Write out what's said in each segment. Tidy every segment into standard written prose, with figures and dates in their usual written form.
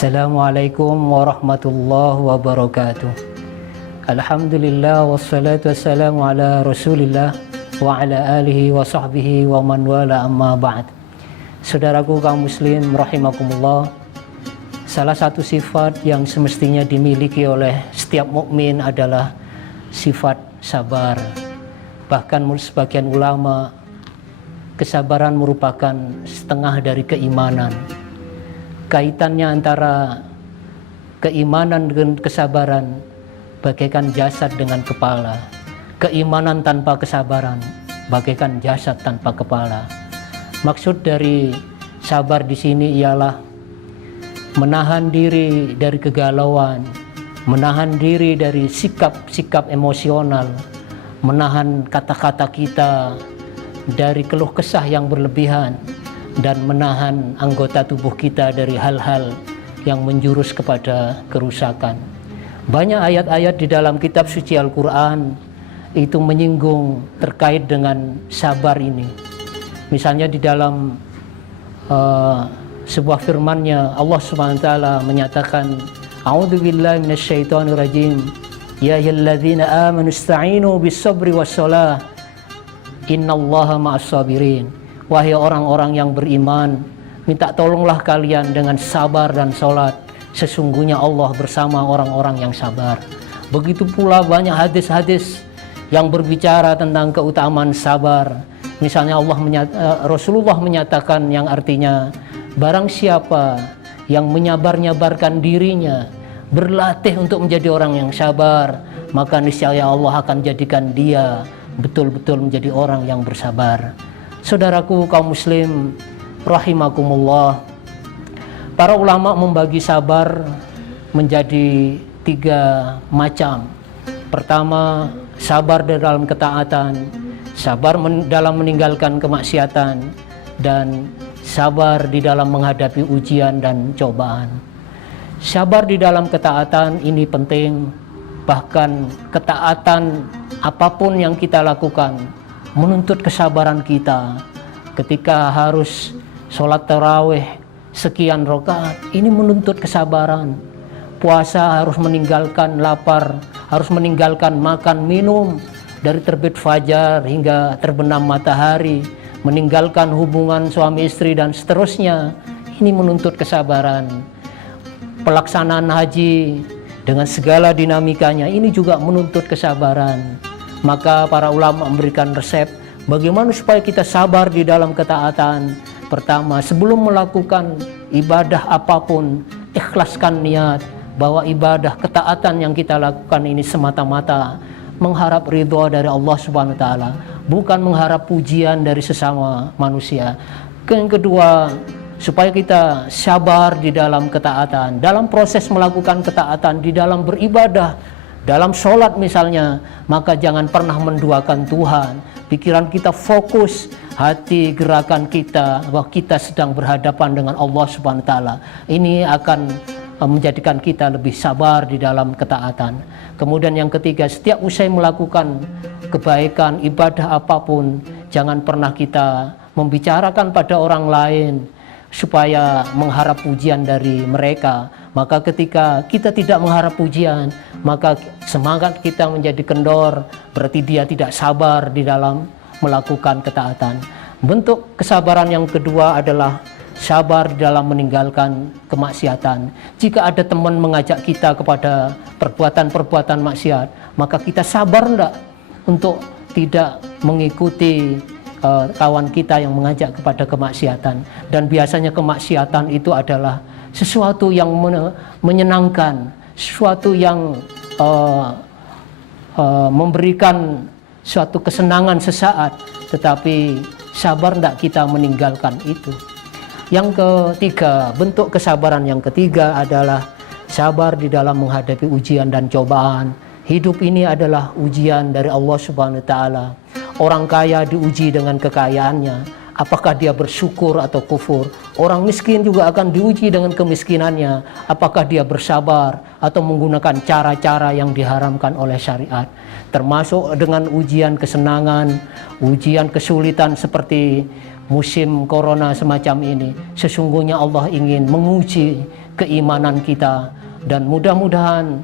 Assalamualaikum warahmatullahi wabarakatuh. Alhamdulillah wassalatu wassalamu ala rasulillah wa ala alihi wa sahbihi wa man wala amma ba'd. Saudaraku kaum muslim rahimakumullah, salah satu sifat yang semestinya dimiliki oleh setiap mukmin adalah sifat sabar. Bahkan menurut sebagian ulama, kesabaran merupakan setengah dari keimanan. Kaitannya antara keimanan dengan kesabaran bagaikan jasad dengan kepala. Keimanan tanpa kesabaran bagaikan jasad tanpa kepala. Maksud dari sabar di sini ialah menahan diri dari kegalauan, menahan diri dari sikap-sikap emosional, menahan kata-kata kita dari keluh kesah yang berlebihan, dan menahan anggota tubuh kita dari hal-hal yang menjurus kepada kerusakan. Banyak ayat-ayat di dalam kitab suci Al-Quran itu menyinggung terkait dengan sabar ini. Misalnya di dalam sebuah firman-Nya Allah Subhanahu wa taala menyatakan, A'udzubillahi minasyaitonirrajim. Ya ayyuhalladzina amanu ista'inu bis-sabri was-shalah. Innallaha ma'as-sabirin. Wahai orang-orang yang beriman, minta tolonglah kalian dengan sabar dan sholat. Sesungguhnya Allah bersama orang-orang yang sabar. Begitu pula banyak hadis-hadis yang berbicara tentang keutamaan sabar. Misalnya Rasulullah menyatakan yang artinya, barang siapa yang menyabar-nyabarkan dirinya, berlatih untuk menjadi orang yang sabar, maka niscaya Allah akan jadikan dia betul-betul menjadi orang yang bersabar. Saudaraku kaum muslim rahimakumullah, para ulama membagi sabar menjadi 3 macam. Pertama, sabar dalam ketaatan, sabar dalam meninggalkan kemaksiatan, dan sabar di dalam menghadapi ujian dan cobaan. Sabar di dalam ketaatan ini penting, bahkan ketaatan apapun yang kita lakukan menuntut kesabaran kita. Ketika harus sholat tarawih sekian rakaat, ini menuntut kesabaran. Puasa harus meninggalkan lapar, harus meninggalkan makan minum dari terbit fajar hingga terbenam matahari, meninggalkan hubungan suami istri dan seterusnya. Ini menuntut kesabaran. Pelaksanaan haji dengan segala dinamikanya ini juga menuntut kesabaran. Maka para ulama memberikan resep bagaimana supaya kita sabar di dalam ketaatan. Pertama, sebelum melakukan ibadah apapun, ikhlaskan niat bahwa ibadah ketaatan yang kita lakukan ini semata-mata mengharap ridho dari Allah Subhanahu wa taala, bukan mengharap pujian dari sesama manusia. Yang kedua, supaya kita sabar di dalam ketaatan, dalam proses melakukan ketaatan, di dalam beribadah, dalam sholat misalnya, maka jangan pernah menduakan Tuhan. Pikiran kita fokus, hati gerakan kita bahwa kita sedang berhadapan dengan Allah Subhanahu wa taala. Ini akan menjadikan kita lebih sabar di dalam ketaatan. Kemudian yang ketiga, setiap usai melakukan kebaikan, ibadah apapun, jangan pernah kita membicarakan pada orang lain supaya mengharap pujian dari mereka. Maka ketika kita tidak mengharap pujian, maka semangat kita menjadi kendor, berarti dia tidak sabar di dalam melakukan ketaatan. Bentuk kesabaran yang kedua adalah sabar di dalam meninggalkan kemaksiatan. Jika ada teman mengajak kita kepada perbuatan-perbuatan maksiat, maka kita sabar enggak untuk tidak mengikuti kawan kita yang mengajak kepada kemaksiatan. Dan biasanya kemaksiatan itu adalah sesuatu yang menyenangkan, sesuatu yang memberikan suatu kesenangan sesaat, tetapi sabar tidak kita meninggalkan itu. Yang ketiga, bentuk kesabaran yang ketiga adalah sabar di dalam menghadapi ujian dan cobaan. Hidup ini adalah ujian dari Allah Subhanahu wa taala. Orang kaya diuji dengan kekayaannya, apakah dia bersyukur atau kufur. Orang miskin juga akan diuji dengan kemiskinannya, apakah dia bersabar atau menggunakan cara-cara yang diharamkan oleh syariat. Termasuk dengan ujian kesenangan, ujian kesulitan seperti musim corona semacam ini, sesungguhnya Allah ingin menguji keimanan kita, dan mudah-mudahan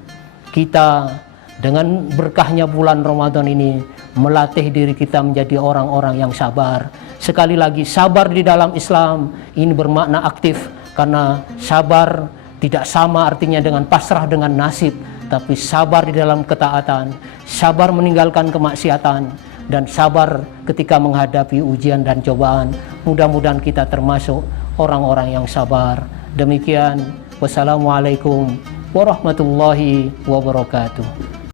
kita dengan berkahnya bulan Ramadan ini melatih diri kita menjadi orang-orang yang sabar. Sekali lagi, sabar di dalam Islam ini bermakna aktif, karena sabar tidak sama artinya dengan pasrah dengan nasib, tapi sabar di dalam ketaatan, sabar meninggalkan kemaksiatan, dan sabar ketika menghadapi ujian dan cobaan. Mudah-mudahan kita termasuk orang-orang yang sabar. Demikian, wassalamualaikum warahmatullahi wabarakatuh.